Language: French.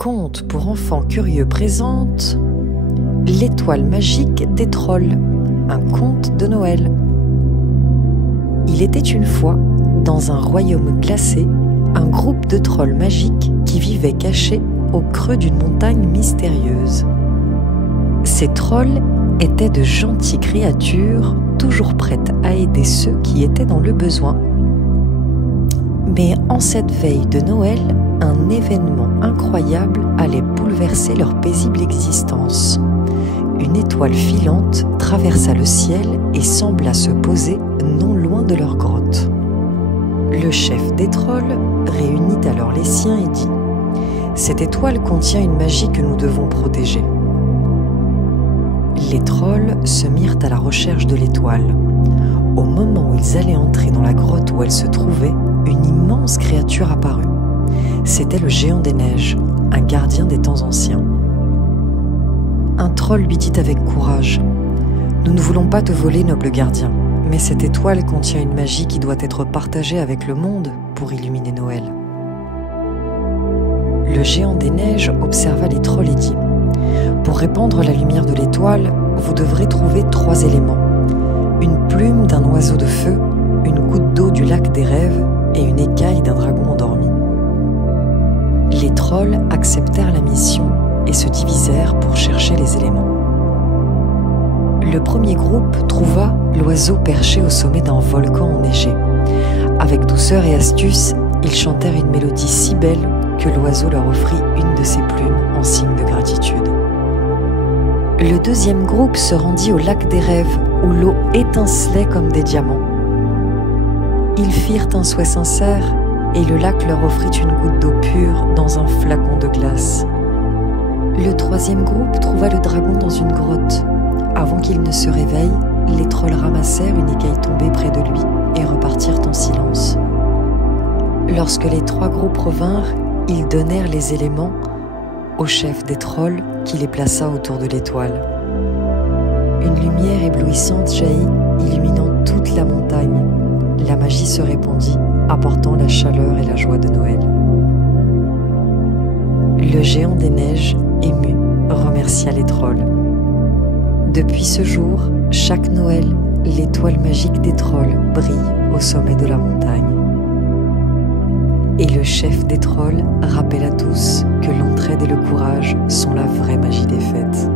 conte pour enfants curieux présente L'étoile magique des trolls, un conte de Noël. Il était une fois, dans un royaume glacé, un groupe de trolls magiques qui vivaient cachés au creux d'une montagne mystérieuse. Ces trolls étaient de gentilles créatures, toujours prêtes à aider ceux qui étaient dans le besoin. Mais en cette veille de Noël, un événement incroyable allait bouleverser leur paisible existence. Une étoile filante traversa le ciel et sembla se poser non loin de leur grotte. Le chef des trolls réunit alors les siens et dit : « Cette étoile contient une magie que nous devons protéger. » Les trolls se mirent à la recherche de l'étoile. Au moment où ils allaient entrer dans la grotte où elle se trouvait, une immense créature apparut. C'était le géant des neiges, un gardien des temps anciens. Un troll lui dit avec courage : « Nous ne voulons pas te voler, noble gardien, mais cette étoile contient une magie qui doit être partagée avec le monde pour illuminer Noël. » Le géant des neiges observa les trolls et dit : « Pour répandre la lumière de l'étoile, vous devrez trouver 3 éléments. Une plume d'un oiseau de feu, une goutte d'eau du lac des rêves et une écaille d'un dragon endormi. » Les trolls acceptèrent la mission et se divisèrent pour chercher les éléments. Le premier groupe trouva l'oiseau perché au sommet d'un volcan enneigé. Avec douceur et astuce, ils chantèrent une mélodie si belle que l'oiseau leur offrit une de ses plumes en signe de gratitude. Le deuxième groupe se rendit au lac des rêves où l'eau étincelait comme des diamants. Ils firent un souhait sincère et le lac leur offrit une goutte d'eau pure dans un flacon de glace. Le troisième groupe trouva le dragon dans une grotte. Avant qu'il ne se réveille, les trolls ramassèrent une écaille tombée près de lui et repartirent en silence. Lorsque les 3 groupes revinrent, ils donnèrent les éléments au chef des trolls qui les plaça autour de l'étoile. Une lumière éblouissante jaillit, illuminant toute la montagne. La magie se répandit, apportant la chaleur et la joie de Noël. Le géant des neiges, ému, remercia les trolls. Depuis ce jour, chaque Noël, l'étoile magique des trolls brille au sommet de la montagne. Et le chef des trolls rappelle à tous que l'entraide et le courage sont la vraie magie des fêtes.